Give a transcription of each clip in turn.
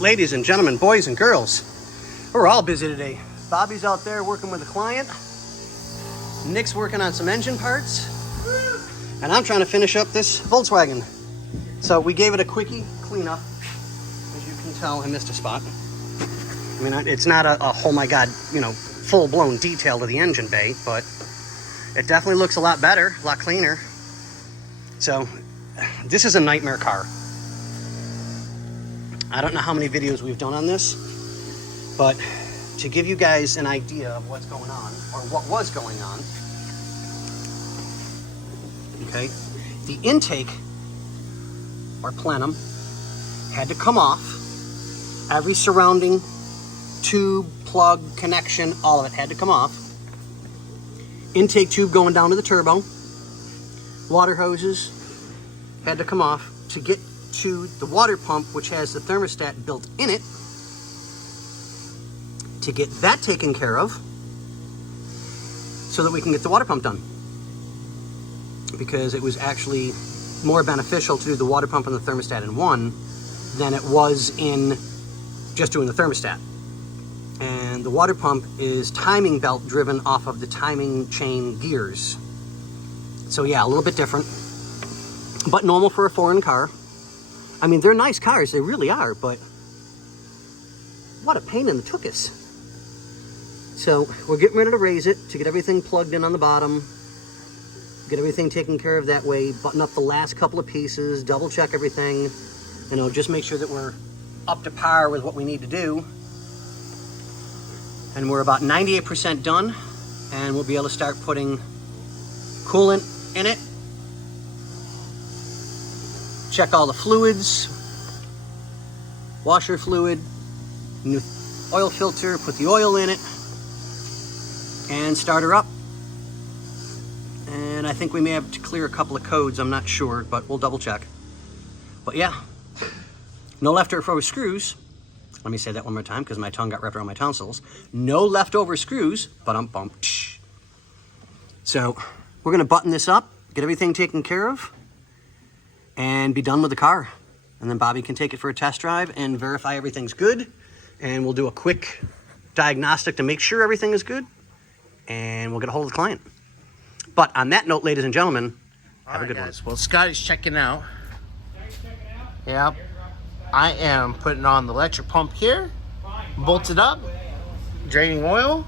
ladies and gentlemen, boys and girls. We're all busy today. Bobby's out there working with a client. Nick's working on some engine parts. And I'm trying to finish up this Volkswagen. So we gave it a quickie cleanup. As you can tell, I missed a spot. I mean, it's not a oh my God, you know, full-blown detail to the engine bay, but it definitely looks a lot better, a lot cleaner. So this is a nightmare car. I don't know how many videos we've done on this, but to give you guys an idea of what's going on, or what was going on, okay, the intake, or plenum, had to come off. Every surrounding tube, plug, connection, all of it had to come off. Intake tube going down to the turbo. Water hoses had to come off to get to the water pump, which has the thermostat built in it, to get that taken care of so that we can get the water pump done. Because it was actually more beneficial to do the water pump and the thermostat in one than it was in just doing the thermostat. And the water pump is timing belt driven off of the timing chain gears. So yeah, a little bit different, but normal for a foreign car. I mean, they're nice cars, they really are, but what a pain in the tuchus. So we're getting ready to raise it to get everything plugged in on the bottom, get everything taken care of that way, button up the last couple of pieces, double check everything, you know, just make sure that we're up to par with what we need to do. And we're about 98% done, and we'll be able to start putting coolant in it. Check all the fluids, washer fluid, new oil filter, put the oil in it, and start her up. And I think we may have to clear a couple of codes, I'm not sure, but we'll double check. But yeah, no leftover screws. Let me say that one more time because my tongue got wrapped around my tonsils. No leftover screws, but I'm bumped. So we're gonna button this up, get everything taken care of, and be done with the car. And then Bobby can take it for a test drive and verify everything's good. And we'll do a quick diagnostic to make sure everything is good. And we'll get a hold of the client. But on that note, ladies and gentlemen, have a good one. Well, Scotty's checking out. Yep. I am putting on the electric pump here, bolted up, draining oil,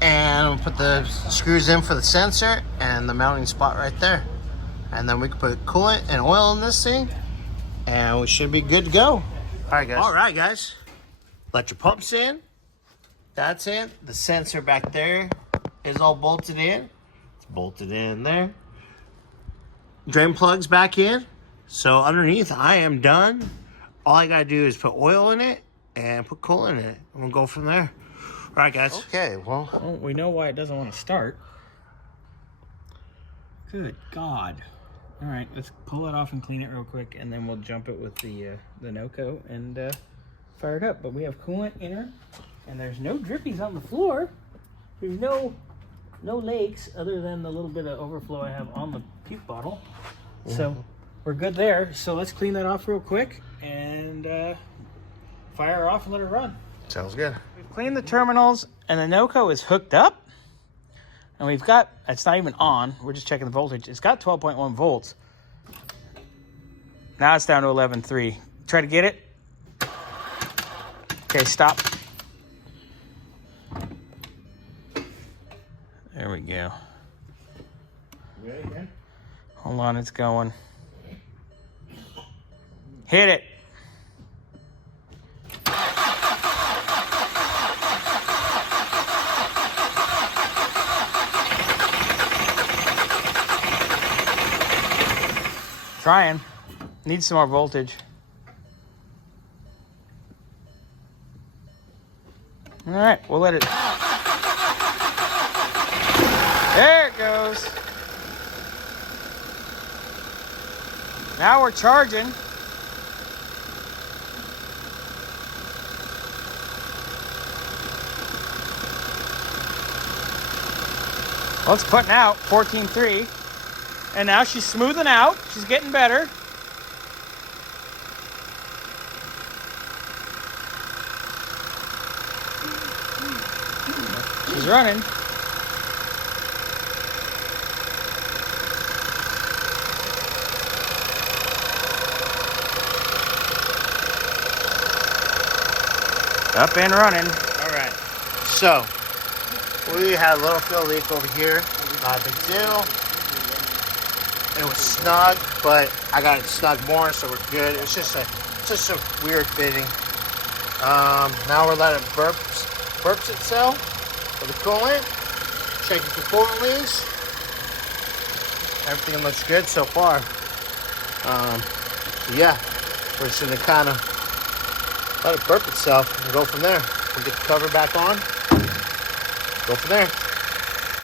and we'll put the screws in for the sensor and the mounting spot right there. And then we can put coolant and oil in this thing, and we should be good to go. All right, guys. Electric pump's in. That's in. The sensor back there is all bolted in. It's bolted in there. Drain plug's back in. So underneath, I am done. All I gotta do is put oil in it and put coolant in it. And we'll go from there. All right, guys. Okay, well, we know why it doesn't want to start. Good God. All right, let's pull it off and clean it real quick, and then we'll jump it with the no-coat and fire it up. But we have coolant in her, and there's no drippies on the floor. There's no lakes other than the little bit of overflow I have on the puke bottle. So we're good there. So let's clean that off real quick and fire her off and let her run. Sounds good. We've cleaned the terminals, and the no-coat is hooked up. And we've got, it's not even on, we're just checking the voltage. It's got 12.1 volts. Now it's down to 11.3. Try to get it. Okay, stop. There we go. Ready again? Hold on, it's going. Hit it. Trying. Needs some more voltage. All right, we'll let it. There it goes. Now we're charging. Well, it's putting out 14.3. And now she's smoothing out. She's getting better. He's running. Up and running. All right. So, we had a little fuel leak over here. Not a big deal. It was snug, but I got it snug more, so we're good. It's just a weird fitting. Now we're letting it burps itself with the coolant. Checking for coolant leaks. Everything looks good so far. So yeah, we're just gonna kind of let it burp itself and go from there. We'll get the cover back on. Go from there.